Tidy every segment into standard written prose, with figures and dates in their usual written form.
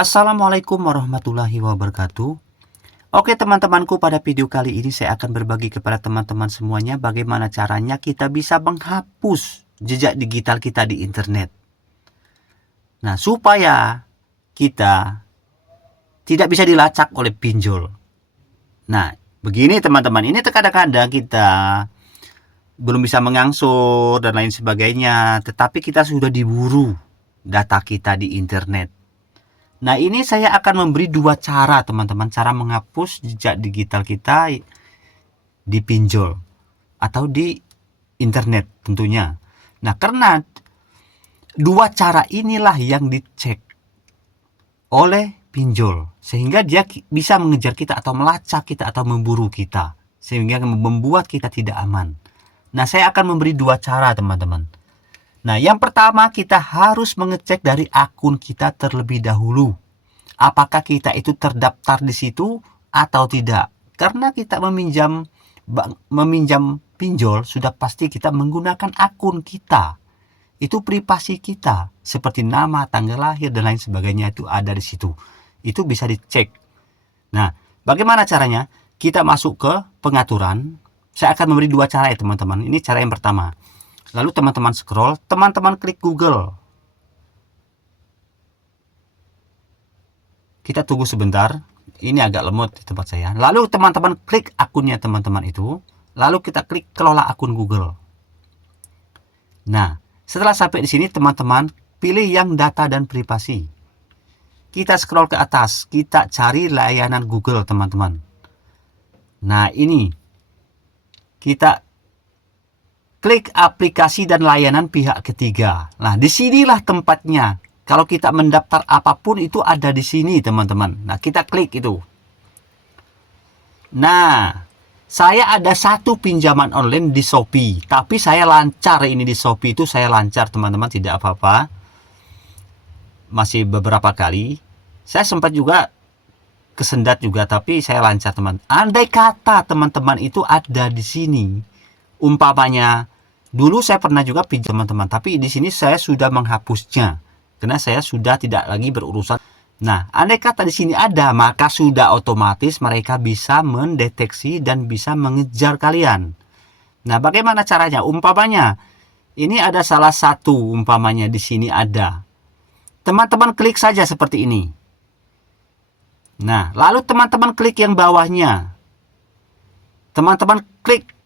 Assalamualaikum warahmatullahi wabarakatuh. Oke teman-temanku, pada video kali ini saya akan berbagi kepada teman-teman semuanya bagaimana caranya kita bisa menghapus jejak digital kita di internet. Nah, supaya kita tidak bisa dilacak oleh pinjol. Nah, begini teman-teman, ini kadang-kadang kita belum bisa mengangsur dan lain sebagainya, tetapi kita sudah diburu data kita di internet. Nah, ini saya akan memberi dua cara teman-teman, cara menghapus jejak digital kita di pinjol atau di internet tentunya. Nah, karena dua cara inilah yang dicek oleh pinjol, sehingga dia bisa mengejar kita atau melacak kita atau memburu kita, sehingga membuat kita tidak aman. Nah, saya akan memberi dua cara teman-teman. Nah, yang pertama kita harus mengecek dari akun kita terlebih dahulu. Apakah kita itu terdaftar di situ atau tidak? Karena kita meminjam pinjol, sudah pasti kita menggunakan akun kita. Itu privasi kita, seperti nama, tanggal lahir dan lain sebagainya itu ada di situ. Itu bisa dicek. Nah, bagaimana caranya? Kita masuk ke pengaturan. Saya akan memberi dua cara ya teman-teman. Ini cara yang pertama. Lalu teman-teman scroll, teman-teman klik Google. Kita tunggu sebentar, ini agak lemot di tempat saya. Lalu teman-teman klik akunnya teman-teman itu, lalu kita klik kelola akun Google. Nah, setelah sampai di sini teman-teman pilih yang data dan privasi. Kita scroll ke atas, kita cari layanan Google teman-teman. Nah, ini kita klik aplikasi dan layanan pihak ketiga. Nah, disinilah tempatnya. Kalau kita mendaftar apapun itu ada di sini, teman-teman. Nah, kita klik itu. Nah, saya ada satu pinjaman online di Shopee. Tapi saya lancar ini di Shopee itu saya lancar, teman-teman. Tidak apa-apa. Masih beberapa kali. Saya sempat juga kesendat juga, tapi saya lancar, teman. Andai kata teman-teman itu ada di sini, umpamanya dulu saya pernah juga pinjam teman-teman, tapi di sini saya sudah menghapusnya karena saya sudah tidak lagi berurusan. Nah, andai kata di sini ada, maka sudah otomatis mereka bisa mendeteksi dan bisa mengejar kalian. Nah, bagaimana caranya? Umpamanya ini ada salah satu, umpamanya di sini ada. Teman-teman klik saja seperti ini. Nah, lalu teman-teman klik yang bawahnya. Teman-teman klik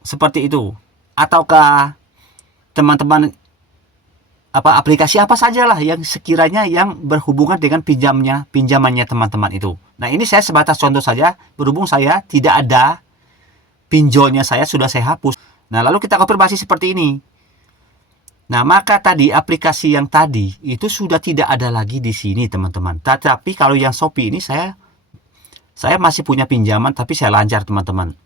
seperti itu, ataukah teman-teman aplikasi apa sajalah yang sekiranya yang berhubungan dengan pinjamannya teman-teman itu. Nah, ini saya sebatas contoh saja, berhubung saya tidak ada pinjolnya, saya sudah saya hapus. Nah, lalu kita konfirmasi seperti ini. Nah, maka tadi aplikasi yang tadi itu sudah tidak ada lagi di sini teman-teman. Tetapi kalau yang Shopee ini saya masih punya pinjaman, tapi saya lancar teman-teman.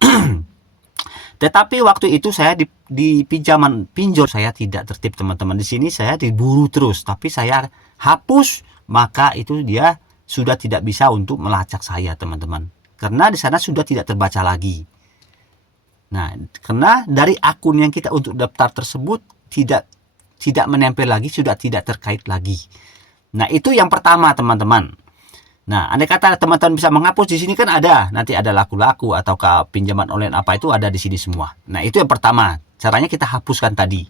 Tetapi waktu itu saya di pinjaman pinjol saya tidak tertib teman-teman. Di sini saya diburu terus, tapi saya hapus, maka itu dia sudah tidak bisa untuk melacak saya teman-teman. Karena di sana sudah tidak terbaca lagi. Nah, karena dari akun yang kita untuk daftar tersebut tidak menempel lagi, sudah tidak terkait lagi. Nah, itu yang pertama teman-teman. Nah, andai kata teman-teman bisa menghapus, di sini kan ada, nanti ada laku-laku ataukah pinjaman online apa itu ada di sini semua. Nah, itu yang pertama. Caranya kita hapuskan tadi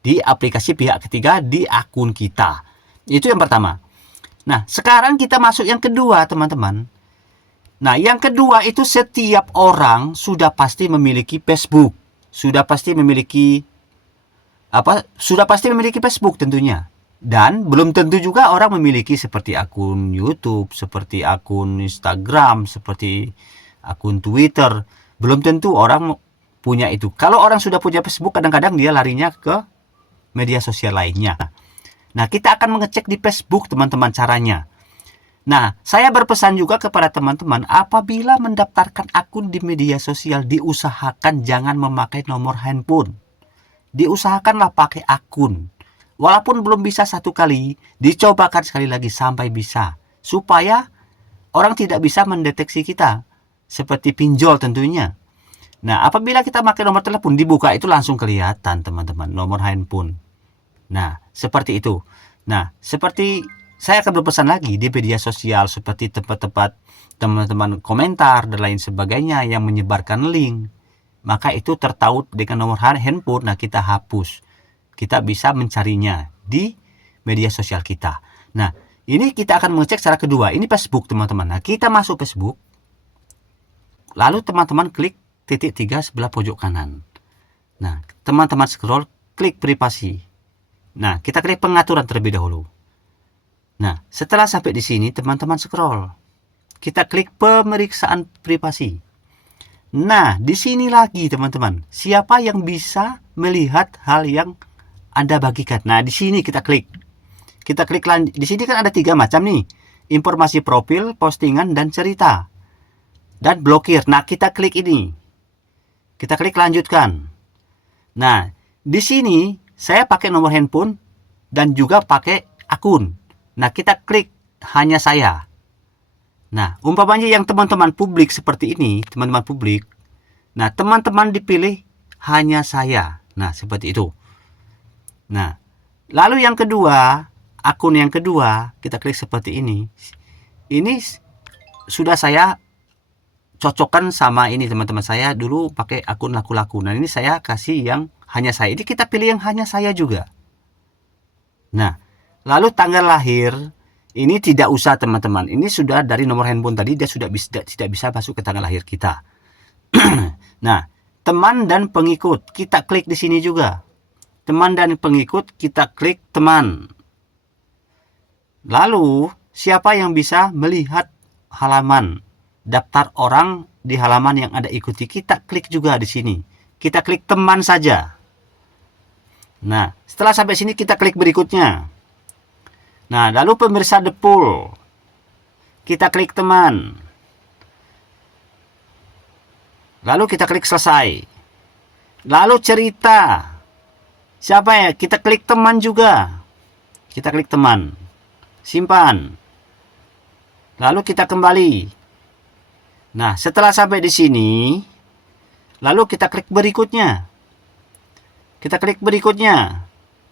di aplikasi pihak ketiga di akun kita. Itu yang pertama. Nah, sekarang kita masuk yang kedua, teman-teman. Nah, yang kedua itu setiap orang sudah pasti memiliki Facebook. Sudah pasti memiliki Facebook tentunya. Dan belum tentu juga orang memiliki seperti akun YouTube, seperti akun Instagram, seperti akun Twitter. Belum tentu orang punya itu. Kalau orang sudah punya Facebook, kadang-kadang dia larinya ke media sosial lainnya. Nah, kita akan mengecek di Facebook teman-teman caranya. Nah, saya berpesan juga kepada teman-teman, apabila mendaftarkan akun di media sosial, diusahakan jangan memakai nomor handphone. Diusahakanlah pakai akun. Walaupun belum bisa satu kali, dicobakan sekali lagi sampai bisa. Supaya orang tidak bisa mendeteksi kita. Seperti pinjol tentunya. Nah, apabila kita pakai nomor telepon, dibuka itu langsung kelihatan teman-teman, nomor handphone. Nah, seperti itu. Nah, seperti saya akan berpesan lagi di media sosial seperti tempat-tempat teman-teman komentar dan lain sebagainya yang menyebarkan link. Maka itu tertaut dengan nomor handphone, nah kita hapus. Kita bisa mencarinya di media sosial kita. Nah, ini kita akan mengecek cara kedua. Ini Facebook, teman-teman. Nah, kita masuk Facebook. Lalu teman-teman klik titik 3 sebelah pojok kanan. Nah, teman-teman scroll, klik privasi. Nah, kita klik pengaturan terlebih dahulu. Nah, setelah sampai di sini, teman-teman scroll. Kita klik pemeriksaan privasi. Nah, di sini lagi, teman-teman. Siapa yang bisa melihat hal yang Anda bagikan? Nah, di sini kita klik. Kita klik lanjut. Di sini kan ada 3 macam nih. Informasi profil, postingan, dan cerita. Dan blokir. Nah, kita klik ini. Kita klik lanjutkan. Nah, di sini saya pakai nomor handphone dan juga pakai akun. Nah, kita klik hanya saya. Nah, umpamanya yang teman-teman publik seperti ini, teman-teman publik. Nah, teman-teman dipilih hanya saya. Nah, seperti itu. Nah, lalu yang kedua, akun yang kedua, kita klik seperti ini. Ini sudah saya cocokkan sama ini, teman-teman. Saya dulu pakai akun laku-laku. Nah, ini saya kasih yang hanya saya. Ini kita pilih yang hanya saya juga. Nah, lalu tanggal lahir ini tidak usah, teman-teman. Ini sudah dari nomor handphone tadi, dia sudah tidak bisa masuk ke tanggal lahir kita. Nah, teman dan pengikut, kita klik di sini juga. Teman dan pengikut, kita klik teman. Lalu, siapa yang bisa melihat halaman daftar orang di halaman yang Anda ikuti? Kita klik juga di sini. Kita klik teman saja. Nah, setelah sampai sini kita klik berikutnya. Nah, lalu pemirsa The Pool. Kita klik teman. Lalu kita klik selesai. Lalu cerita. Siapa ya? Kita klik teman juga. Kita klik teman. Simpan. Lalu kita kembali. Nah, setelah sampai di sini, lalu kita klik berikutnya. Kita klik berikutnya.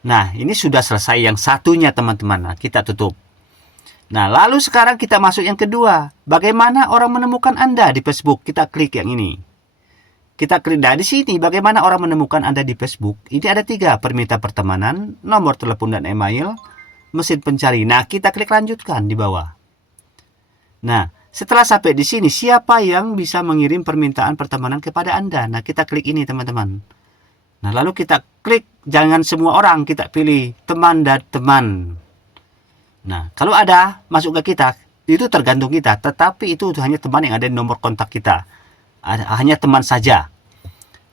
Nah, ini sudah selesai yang satunya, teman-teman. Nah, kita tutup. Nah, lalu sekarang kita masuk yang kedua. Bagaimana orang menemukan Anda di Facebook? Kita klik yang ini. Kita klik di sini. Bagaimana orang menemukan Anda di Facebook? Ini ada 3. Permintaan pertemanan, nomor telepon dan email, mesin pencari. Nah, kita klik lanjutkan di bawah. Nah, setelah sampai di sini, siapa yang bisa mengirim permintaan pertemanan kepada Anda? Nah, kita klik ini, teman-teman. Nah, lalu kita klik jangan semua orang, kita pilih teman dan teman. Nah, kalau ada masuk ke kita, itu tergantung kita, tetapi itu hanya teman yang ada di nomor kontak kita. Hanya teman saja.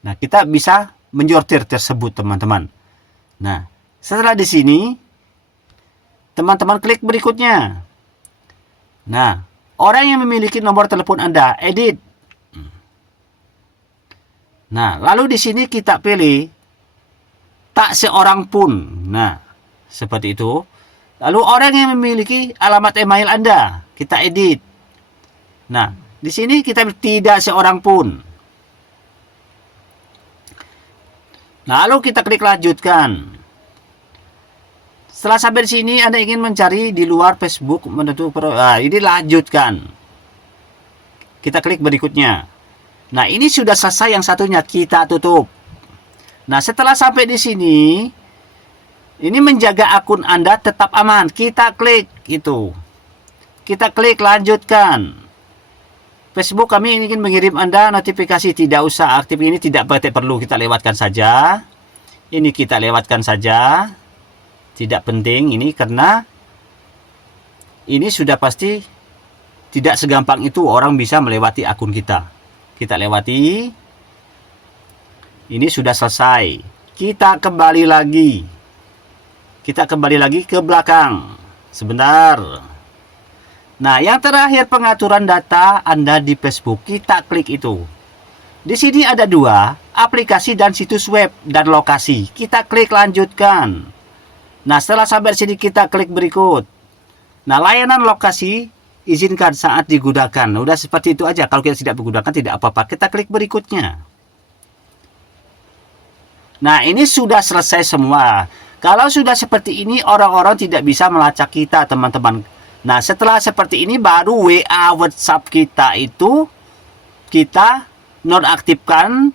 Nah, kita bisa menyortir tersebut, teman-teman. Nah, setelah di sini, teman-teman klik berikutnya. Nah, orang yang memiliki nomor telepon Anda, edit. Nah, lalu di sini kita pilih tak seorang pun. Nah, seperti itu. Lalu orang yang memiliki alamat email Anda, kita edit. Nah, di sini kita tidak seorang pun. Lalu kita klik lanjutkan. Setelah sampai di sini, Anda ingin mencari di luar Facebook, ini lanjutkan. Kita klik berikutnya. Nah, ini sudah selesai yang satunya, kita tutup. Nah, setelah sampai di sini, ini menjaga akun Anda tetap aman. Kita klik itu. Kita klik lanjutkan. Facebook kami ingin mengirim Anda notifikasi, tidak usah aktif ini, tidak perlu, kita lewatkan saja. Ini kita lewatkan saja. Tidak penting ini karena ini sudah pasti tidak segampang itu orang bisa melewati akun kita. Kita lewati. Ini sudah selesai. Kita kembali lagi. Kita kembali lagi ke belakang. Sebentar. Nah, yang terakhir pengaturan data Anda di Facebook. Kita klik itu. Di sini ada 2, aplikasi dan situs web dan lokasi. Kita klik lanjutkan. Nah, setelah sampai sini kita klik berikut. Nah, layanan lokasi izinkan saat digunakan. Udah seperti itu aja. Kalau kita tidak menggunakan tidak apa-apa. Kita klik berikutnya. Nah, ini sudah selesai semua. Kalau sudah seperti ini, orang-orang tidak bisa melacak kita, teman-teman. Nah, setelah seperti ini baru WA WhatsApp kita itu kita nonaktifkan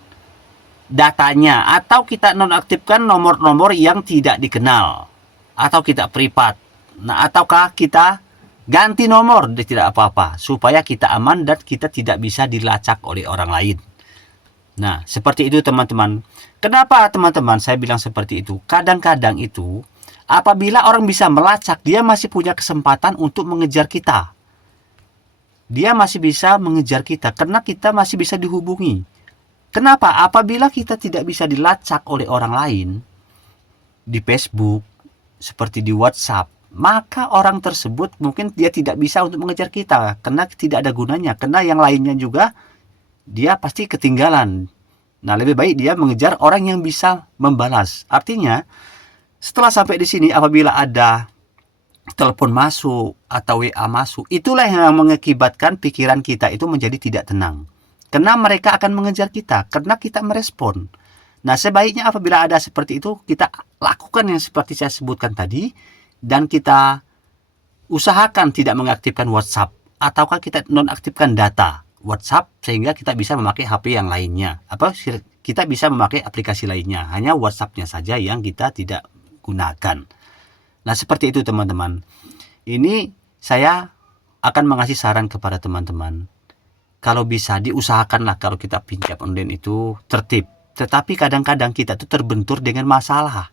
datanya, atau kita nonaktifkan nomor-nomor yang tidak dikenal, atau kita privat. Nah, ataukah kita ganti nomor, tidak apa-apa, supaya kita aman dan kita tidak bisa dilacak oleh orang lain. Nah, seperti itu teman-teman. Kenapa teman-teman saya bilang seperti itu? Kadang-kadang itu apabila orang bisa melacak, dia masih punya kesempatan untuk mengejar kita. Dia masih bisa mengejar kita karena kita masih bisa dihubungi. Kenapa? Apabila kita tidak bisa dilacak oleh orang lain di Facebook seperti di WhatsApp, maka orang tersebut mungkin dia tidak bisa untuk mengejar kita karena tidak ada gunanya, karena yang lainnya juga dia pasti ketinggalan. Nah, lebih baik dia mengejar orang yang bisa membalas. Artinya, setelah sampai di sini, apabila ada telepon masuk atau WA masuk, itulah yang mengakibatkan pikiran kita itu menjadi tidak tenang. Karena mereka akan mengejar kita, karena kita merespon. Nah, sebaiknya apabila ada seperti itu, kita lakukan yang seperti saya sebutkan tadi, dan kita usahakan tidak mengaktifkan WhatsApp, ataukah kita nonaktifkan data WhatsApp sehingga kita bisa memakai HP yang lainnya, kita bisa memakai aplikasi lainnya, hanya WhatsApp-nya saja yang kita tidak gunakan. Nah, seperti itu teman-teman. Ini saya akan mengasih saran kepada teman-teman, kalau bisa diusahakanlah kalau kita pinjam online itu tertib. Tetapi kadang-kadang kita itu terbentur dengan masalah,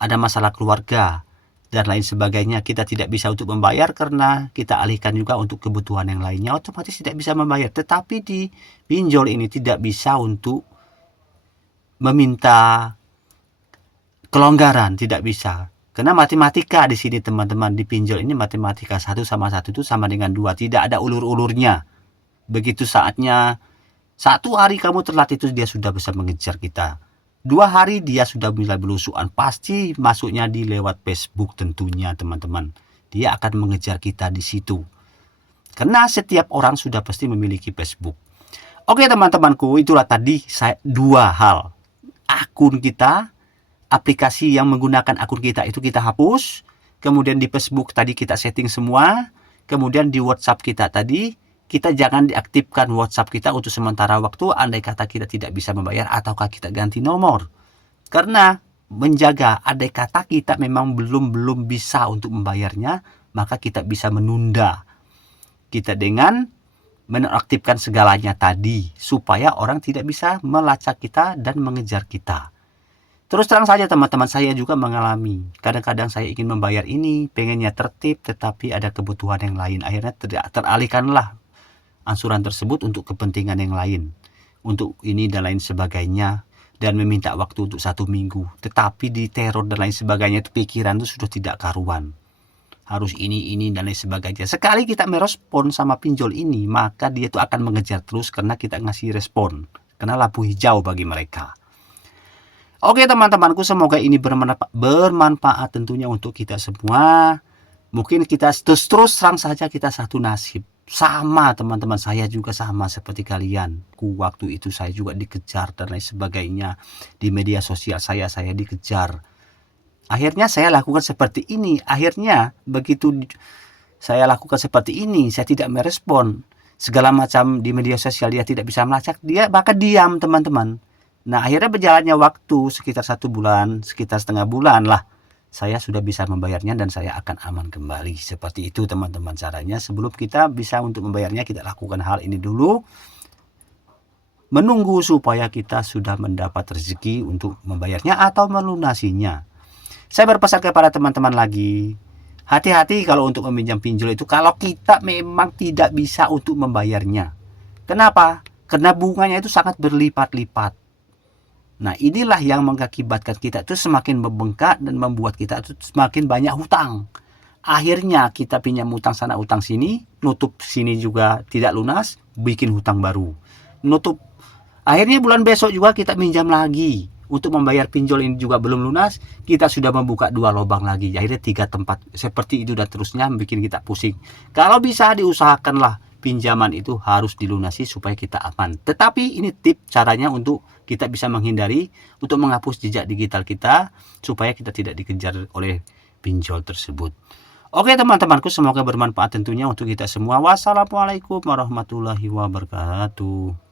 ada masalah keluarga dan lain sebagainya, kita tidak bisa untuk membayar karena kita alihkan juga untuk kebutuhan yang lainnya, otomatis tidak bisa membayar. Tetapi di pinjol ini tidak bisa untuk meminta kelonggaran, tidak bisa. Karena matematika di sini teman-teman, di pinjol ini matematika 1 sama 1 itu sama dengan 2, tidak ada ulur-ulurnya. Begitu saatnya 1 hari kamu telat itu dia sudah bisa mengejar kita. 2 hari dia sudah mulai belusuan, pasti masuknya di lewat Facebook tentunya teman-teman. Dia akan mengejar kita di situ. Karena setiap orang sudah pasti memiliki Facebook. Oke teman-temanku, itulah tadi saya 2 hal. Akun kita, aplikasi yang menggunakan akun kita itu kita hapus. Kemudian di Facebook tadi kita setting semua. Kemudian di WhatsApp kita tadi, kita jangan diaktifkan WhatsApp kita untuk sementara waktu, andai kata kita tidak bisa membayar, ataukah kita ganti nomor. Karena menjaga, andai kata kita memang belum bisa untuk membayarnya, maka kita bisa menunda. Kita dengan menonaktifkan segalanya tadi, supaya orang tidak bisa melacak kita dan mengejar kita. Terus terang saja teman-teman, saya juga mengalami. Kadang-kadang saya ingin membayar ini, pengennya tertib, tetapi ada kebutuhan yang lain. Akhirnya teralihkanlah angsuran tersebut untuk kepentingan yang lain, untuk ini dan lain sebagainya, dan meminta waktu untuk 1 minggu. Tetapi di teror dan lain sebagainya itu pikiran itu sudah tidak karuan, harus ini dan lain sebagainya. Sekali kita merespon sama pinjol ini, maka dia itu akan mengejar terus karena kita ngasih respon, karena lampu hijau bagi mereka. Oke teman-temanku, semoga ini bermanfaat tentunya untuk kita semua. Mungkin kita terus terang saja kita satu nasib. Sama teman-teman, saya juga sama seperti kalian. Waktu itu saya juga dikejar dan lain sebagainya. Di media sosial saya dikejar. Akhirnya saya lakukan seperti ini. Akhirnya begitu saya lakukan seperti ini, saya tidak merespon segala macam di media sosial, dia tidak bisa melacak, dia bakal diam teman-teman. Nah akhirnya berjalannya waktu sekitar 1 bulan, sekitar setengah bulan lah, saya sudah bisa membayarnya dan saya akan aman kembali. Seperti itu teman-teman caranya. Sebelum kita bisa untuk membayarnya, kita lakukan hal ini dulu. Menunggu supaya kita sudah mendapat rezeki untuk membayarnya atau melunasinya. Saya berpesan kepada teman-teman lagi, hati-hati kalau untuk meminjam pinjol itu, kalau kita memang tidak bisa untuk membayarnya. Kenapa? Karena bunganya itu sangat berlipat-lipat. Nah inilah yang mengakibatkan kita itu semakin membengkak dan membuat kita itu semakin banyak hutang. Akhirnya kita pinjam hutang sana hutang sini, nutup sini juga tidak lunas, bikin hutang baru, nutup. Akhirnya bulan besok juga kita pinjam lagi, untuk membayar pinjol ini juga belum lunas, kita sudah membuka 2 lubang lagi. Akhirnya 3 tempat seperti itu dan terusnya, bikin kita pusing. Kalau bisa diusahakanlah pinjaman itu harus dilunasi supaya kita aman. Tetapi ini tip caranya untuk kita bisa menghindari, untuk menghapus jejak digital kita supaya kita tidak dikejar oleh pinjol tersebut. Oke teman-temanku, semoga bermanfaat tentunya untuk kita semua. Wassalamualaikum warahmatullahi wabarakatuh.